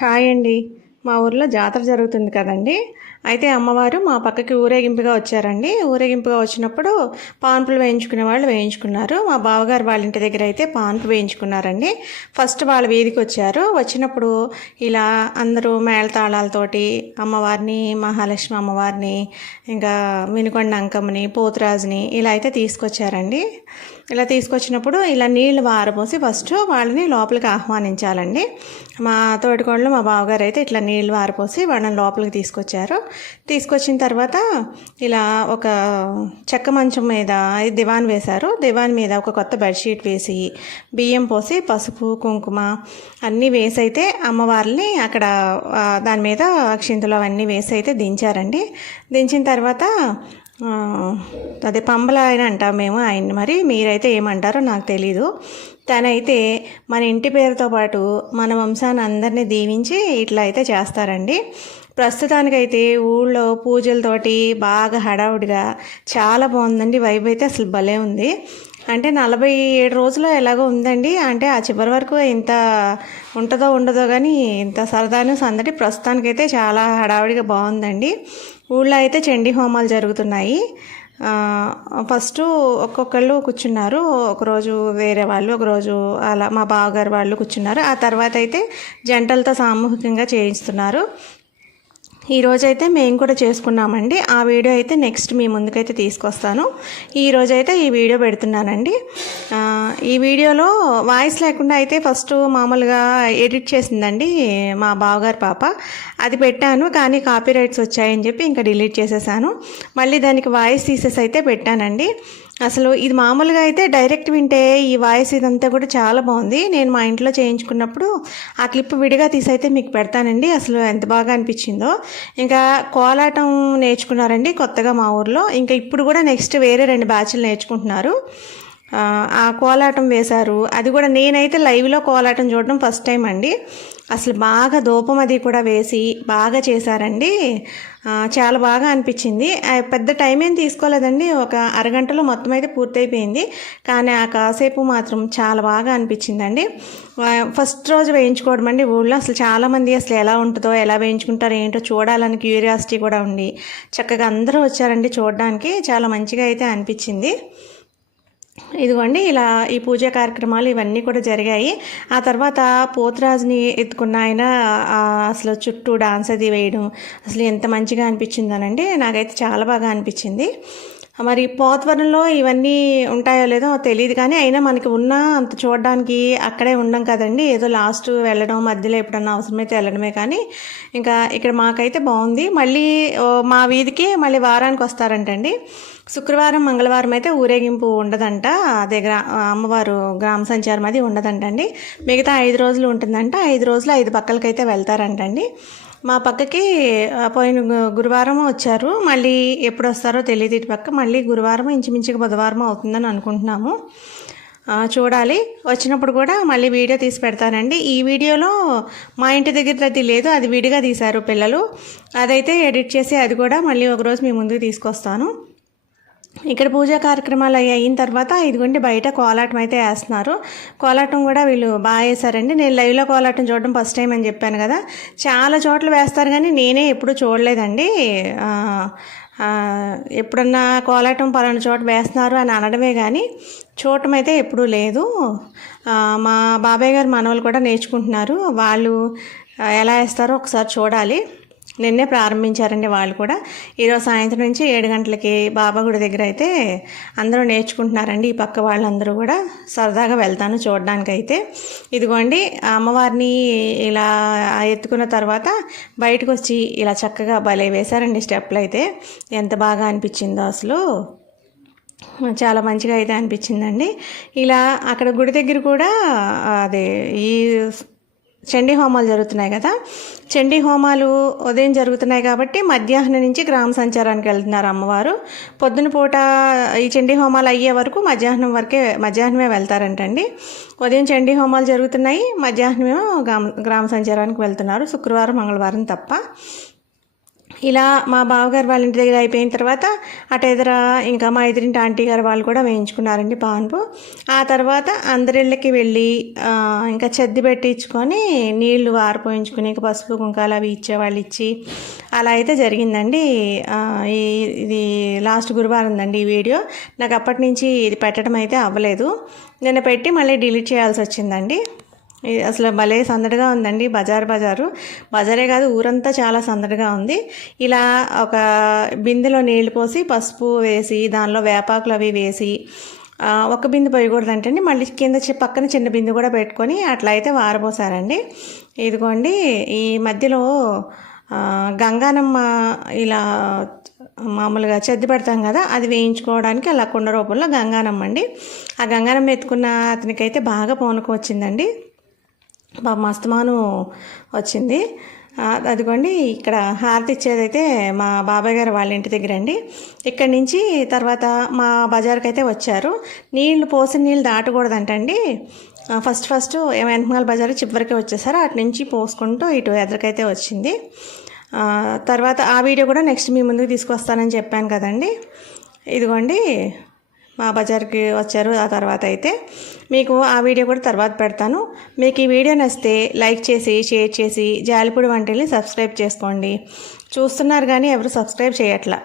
Hi అండి. మా ఊర్లో జాతర జరుగుతుంది కదండి. అయితే అమ్మవారు మా పక్కకి ఊరేగింపుగా వచ్చారండి. ఊరేగింపుగా వచ్చినప్పుడు పాన్పులు వేయించుకునే వాళ్ళు వేయించుకున్నారు. మా బావగారు వాళ్ళ ఇంటి దగ్గర అయితే పాన్పు వేయించుకున్నారండి. ఫస్ట్ వాళ్ళ వీధికి వచ్చారు. వచ్చినప్పుడు ఇలా అందరూ మేళతాళాలతోటి అమ్మవారిని మహాలక్ష్మి అమ్మవారిని ఇంకా వినుకొండ అంకమ్మని పోతురాజుని ఇలా అయితే తీసుకొచ్చారండి. ఇలా తీసుకొచ్చినప్పుడు ఇలా నీళ్ళు వారబోసి ఫస్ట్ వాళ్ళని లోపలికి ఆహ్వానించాలండి. మా తోటికోళ్ళు మా బావగారు అయితే ఇట్లా నీళ్ళు ఆరిపోసి వాళ్ళని లోపలికి తీసుకొచ్చారు. తీసుకొచ్చిన తర్వాత ఇలా ఒక చెక్క మంచం మీద దివాన్ వేశారు. దివాన్ మీద ఒక కొత్త బెడ్షీట్ వేసి బియ్యం పోసి పసుపు కుంకుమ అన్నీ వేసి అయితే అమ్మవారిని అక్కడ దాని మీద అక్షింతలు అవన్నీ వేసి అయితే దించారండి. దించిన తర్వాత అదే పంబల ఆయన అంటాం మేము ఆయన్ని. మరి మీరైతే ఏమంటారో నాకు తెలీదు. తనైతే మన ఇంటి పేరుతో పాటు మన వంశాన్ని అందరినీ దీవించి ఇట్లా అయితే చేస్తారండి. ప్రస్తుతానికైతే ఊళ్ళో పూజలతోటి బాగా హడావుడిగా చాలా బాగుందండి. వైబ్ అయితే అసలు భలే ఉంది. అంటే నలభై ఏడు రోజులు ఎలాగో ఉందండి. అంటే ఆ చివరి వరకు ఇంత ఉంటుందో ఉండదో కానీ ఇంత సరదాను సందడి ప్రస్తుతానికైతే చాలా హడావిడిగా బాగుందండి. ఊళ్ళో అయితే చండీ హోమాలు జరుగుతున్నాయి. ఫస్ట్ ఒక్కొక్కళ్ళు కూర్చున్నారు. ఒకరోజు వేరే వాళ్ళు ఒకరోజు అలా మా బావగారు వాళ్ళు కూర్చున్నారు. ఆ తర్వాత అయితే జంటలతో సామూహికంగా చేయిస్తున్నారు. ఈరోజైతే మేము కూడా చేసుకున్నామండి. ఆ వీడియో అయితే నెక్స్ట్ మీ ముందుకైతే తీసుకొస్తాను. ఈరోజైతే ఈ వీడియో పెడుతున్నానండి. ఈ వీడియోలో వాయిస్ లేకుండా అయితే ఫస్ట్ మామూలుగా ఎడిట్ చేసిందండి మా బావగారు పాప. అది పెట్టాను కానీ కాపీ రైట్స్ వచ్చాయని చెప్పి ఇంకా డిలీట్ చేసేసాను. మళ్ళీ దానికి వాయిస్ తీసేసి అయితే పెట్టానండి. అసలు ఇది మామూలుగా అయితే డైరెక్ట్ వింటే ఈ వాయిస్ ఇదంతా కూడా చాలా బాగుంది. నేను మా ఇంట్లో చేయించుకున్నప్పుడు ఆ క్లిప్ విడిగా తీసి అయితే మీకు పెడతానండి. అసలు ఎంత బాగా అనిపించిందో. ఇంకా కోలాటం నేర్చుకున్నారండి కొత్తగా మా ఊర్లో. ఇంకా ఇప్పుడు కూడా నెక్స్ట్ వేరే రెండు బ్యాచ్లు నేర్చుకుంటున్నారు. ఆ, కోలాటం వేశారు. అది కూడా నేనైతే లైవ్లో కోలాటం చూడడం ఫస్ట్ టైం అండి. అసలు బాగా ధూపం అది కూడా వేసి బాగా చేశారండి. చాలా బాగా అనిపించింది. పెద్ద టైం ఏం తీసుకోలేదండి. ఒక అరగంటలో మొత్తం అయితే పూర్తయిపోయింది. కానీ ఆ కాసేపు మాత్రం చాలా బాగా అనిపించిందండి. ఫస్ట్ రోజు వేయించుకోవడం అండి ఊళ్ళో. అసలు చాలామంది అసలు ఎలా ఉంటుందో ఎలా వేయించుకుంటారో ఏంటో చూడాలని క్యూరియాసిటీ కూడా ఉంది. చక్కగా అందరూ వచ్చారండి చూడడానికి. చాలా మంచిగా అయితే అనిపించింది. ఇదిగోండి ఇలా ఈ పూజా కార్యక్రమాలు ఇవన్నీ కూడా జరిగాయి. ఆ తర్వాత పోతురాజుని ఎత్తుకున్న ఆయన అసలు చుట్టూ డాన్స్ అది వేయడం అసలు ఎంత మంచిగా అనిపించిందనండి నాకైతే చాలా బాగా అనిపించింది. మరి పోతవరంలో ఇవన్నీ ఉంటాయో లేదో తెలియదు కానీ అయినా మనకి ఉన్న అంత చూడడానికి అక్కడే ఉండం కదండి. ఏదో లాస్ట్ వెళ్ళడం మధ్యలో ఎప్పుడన్నా అవసరమైతే వెళ్ళడమే కానీ ఇంకా ఇక్కడ మాకైతే బాగుంది. మళ్ళీ మా వీధికి మళ్ళీ వారానికి వస్తారంటండి. శుక్రవారం మంగళవారం అయితే ఊరేగింపు ఉండదంట. అదే గ్రా అమ్మవారు గ్రామ సంచారం అది ఉండదంటండి. మిగతా ఐదు రోజులు ఉంటుందంట. ఐదు రోజులు ఐదు పక్కలకైతే వెళ్తారంటండి. మా పక్కకి పోయిన గురువారం వచ్చారు. మళ్ళీ ఎప్పుడు వస్తారో తెలియదు ఇటు పక్క. మళ్ళీ గురువారం ఇంచుమించుగా బుధవారం అవుతుందని అనుకుంటున్నాము. చూడాలి. వచ్చినప్పుడు కూడా మళ్ళీ వీడియో తీసి పెడతానండి. ఈ వీడియోలో మా ఇంటి దగ్గర అది లేదు. అది విడిగా తీశారు పిల్లలు. అదైతే ఎడిట్ చేసి అది కూడా మళ్ళీ ఒకరోజు మీ ముందుకు తీసుకొస్తాను. ఇక్కడ పూజా కార్యక్రమాలు అయిన తర్వాత ఇదిగోండి బయట కోలాటం అయితే వేస్తున్నారు. కోలాటం కూడా వీళ్ళు బాగా వేశారండి. నేను లైవ్లో కోలాటం చూడడం ఫస్ట్ టైం అని చెప్పాను కదా. చాలా చోట్ల వేస్తారు కానీ నేనే ఎప్పుడూ చూడలేదండి. ఎప్పుడన్నా కోలాటం పలానా చోట వేస్తున్నారు అని అనడమే కానీ చూడటం అయితే ఎప్పుడూ లేదు. మా బాబాయ్ గారు మనవలు కూడా నేర్చుకుంటున్నారు. వాళ్ళు ఎలా వేస్తారో ఒకసారి చూడాలి. నిన్నే ప్రారంభించారండి వాళ్ళు కూడా. ఈరోజు సాయంత్రం నుంచి ఏడు గంటలకి బాబా గుడి దగ్గర అయితే అందరూ నేర్చుకుంటున్నారండి. ఈ పక్క వాళ్ళందరూ కూడా సరదాగా వెళ్తాను చూడడానికి అయితే ఇదిగోండి అమ్మవారిని ఇలా ఎత్తుకున్న తర్వాత బయటకు వచ్చి ఇలా చక్కగా భలే వేశారండి స్టెప్లు అయితే ఎంత బాగా అనిపించిందో అసలు. చాలా మంచిగా అయితే అనిపించిందండి. ఇలా అక్కడ గుడి దగ్గర కూడా అదే ఈ చండీ హోమాలు జరుగుతున్నాయి కదా. చండీ హోమాలు ఉదయం జరుగుతున్నాయి కాబట్టి మధ్యాహ్నం నుంచి గ్రామ సంచారానికి వెళ్తున్నారు అమ్మవారు. పొద్దున పూట ఈ చండీ హోమాలు అయ్యే వరకు మధ్యాహ్నం వరకే మధ్యాహ్నమే వెళ్తారంటండి. ఉదయం చండీ హోమాలు జరుగుతున్నాయి మధ్యాహ్నమేమో గ్రామ గ్రామ సంచారానికి వెళ్తున్నారు. శుక్రవారం మంగళవారం తప్ప. ఇలా మా బావగారు వాళ్ళ ఇంటి దగ్గర అయిపోయిన తర్వాత అటు ఎదుర ఇంకా మా ఎదురింటి ఆంటీ గారు వాళ్ళు కూడా వేయించుకున్నారండి పాన్పు. ఆ తర్వాత అందరిళ్ళకి వెళ్ళి ఇంకా చెద్ది పెట్టించుకొని నీళ్ళు ఆరిపోయించుకుని ఇంకా పసుపు కుంకాలు అవి ఇచ్చేవాళ్ళు ఇచ్చి అలా అయితే జరిగిందండి. ఈ ఇది లాస్ట్ గురువారం ఉందండి ఈ వీడియో. నాకు అప్పటి నుంచి ఇది పెట్టడం అయితే అవ్వలేదు. నిన్న పెట్టి మళ్ళీ డిలీట్ చేయాల్సి వచ్చిందండి. అసలు భలే సందడిగా ఉందండి బజార్ బజారు. బజారే కాదు ఊరంతా చాలా సందడిగా ఉంది. ఇలా ఒక బిందెలో నీళ్ళు పోసి పసుపు వేసి దానిలో వేపాకులు అవి వేసి ఒక బిందె పోయకూడదంటండి మళ్ళీ కింద చి- పక్కన చిన్న బిందె కూడా పెట్టుకొని అట్లా అయితే వారబోసారండి. ఇదిగోండి ఈ మధ్యలో గంగానమ్మ ఇలా మామూలుగా చెద్ది పెడతాం కదా అది వేయించుకోవడానికి అలా కుండ రూపంలో గంగానమ్మ అండి ఆ గంగానమ్మ ఎత్తుకున్న అతనికైతే బాగా పోనుకు వచ్చిందండి. పాపం మస్తమాను వచ్చింది. అదిగోండి ఇక్కడ హారతి ఇచ్చేదైతే మా బాబాయ్ గారు వాళ్ళ ఇంటి దగ్గర అండి ఇక్కడి నుంచి తర్వాత మా బజార్కి అయితే వచ్చారు. నీళ్ళు పోసిన నీళ్ళు దాటకూడదంటండి. ఫస్ట్ ఫస్ట్ వెనకమాల బజార్ చివరికి వచ్చేసారు. అటు నుంచి పోసుకుంటూ ఇటు ఎదరికైతే వచ్చింది. తర్వాత ఆ వీడియో కూడా నెక్స్ట్ మీ ముందుకు తీసుకొస్తానని చెప్పాను కదండి. ఇదిగోండి మా బజార్కి వచ్చారు. ఆ తర్వాత అయితే మీకు ఆ వీడియో కూడా తర్వాత పెడతాను. మీకు ఈ వీడియో నచ్చితే లైక్ చేసి షేర్ చేసి జాలిపూడి వంటల్ని సబ్స్క్రైబ్ చేసుకోండి. చూస్తున్నారు కానీ ఎవరు సబ్స్క్రైబ్ చేయట్లా.